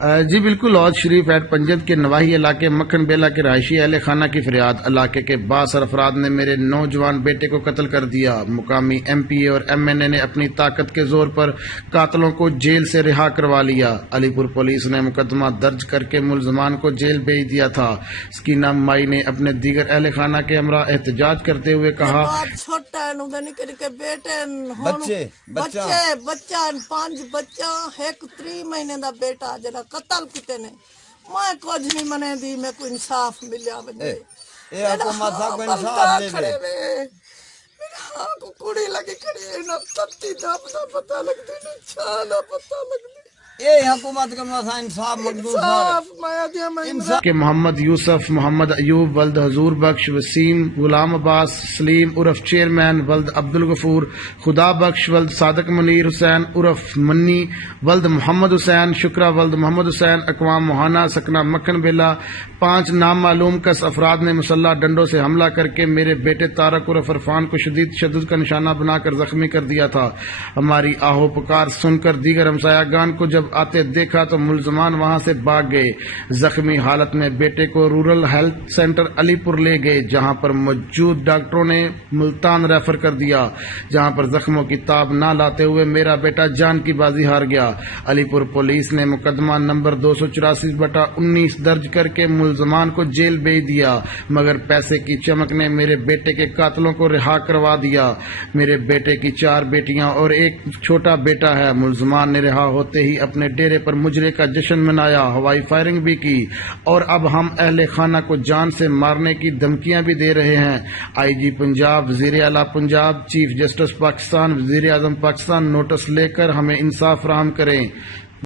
جی بالکل، اوچشریف ایٹ پنجد کے نواحی علاقے مکھن بیلا کے رہائشی اہل خانہ کی فریاد۔ علاقے کے بااثر افراد نے میرے نوجوان بیٹے کو قتل کر دیا۔ مقامی ایم پی اے اور ایم این اے نے اپنی طاقت کے زور پر قاتلوں کو جیل سے رہا کروا لیا۔ علی پور پولیس نے مقدمہ درج کر کے ملزمان کو جیل بھیج دیا تھا۔ سکینہ مائی نے اپنے دیگر اہل خانہ کے ہمراہ احتجاج کرتے ہوئے کہا، بچہ 5 بچہ 3 مہینے دا بیٹا جڑا قتل کیتے نے، میں کچھ نہیں منے دی، میں کو انصاف ملیا بنے اے حکومت صاحب کو انصاف دے دے۔ میرا کو کڑی لگی کھڑی ہے نا، تتی دا پتہ لگدی نا، چھالا پتہ لگدی اے حکومت کا مسا انصاف مقبول ہے کہ محمد یوسف، محمد ایوب ولد حضور بخش، وسیم غلام عباس، سلیم عرف چیئرمین ولد عبد الغفور، خدا بخش ولد صادق منیر حسین عرف منی ولد محمد حسین، شکرہ ولد محمد حسین، اقوام موہانہ سکنہ مکھن بیلا، 5 نامعلوم کس افراد نے مسلح ڈنڈوں سے حملہ کر کے میرے بیٹے طارق عرف عرفان کو شدید تشدد کا نشانہ بنا کر زخمی کر دیا تھا۔ ہماری آہو پکار سن کر دیگر ہمسایہ گان کو جب آتے دیکھا تو ملزمان وہاں سے بھاگ گئے۔ زخمی حالت میں بیٹے کو رورل ہیلتھ سینٹر علی پور لے گئے، جہاں پر موجود ڈاکٹروں نے ملتان ریفر کر دیا، جہاں پر زخموں کی تاب نہ لاتے ہوئے میرا بیٹا جان کی بازی ہار گیا۔ علی پور پولیس نے مقدمہ نمبر 284/19 درج کر کے ملزمان کو جیل بھیج دیا، مگر پیسے کی چمک نے میرے بیٹے کے قاتلوں کو رہا کروا دیا۔ میرے بیٹے کی 4 بیٹیاں اور ایک چھوٹا بیٹا ہے۔ ملزمان نے رہا ہوتے ہی اپنے ڈیرے پر مجرے کا جشن منایا، ہوائی فائرنگ بھی کی، اور اب ہم اہل خانہ کو جان سے مارنے کی دھمکیاں بھی دے رہے ہیں۔ آئی جی پنجاب، وزیر اعلیٰ پنجاب، چیف جسٹس پاکستان، وزیر اعظم پاکستان نوٹس لے کر ہمیں انصاف فراہم کریں۔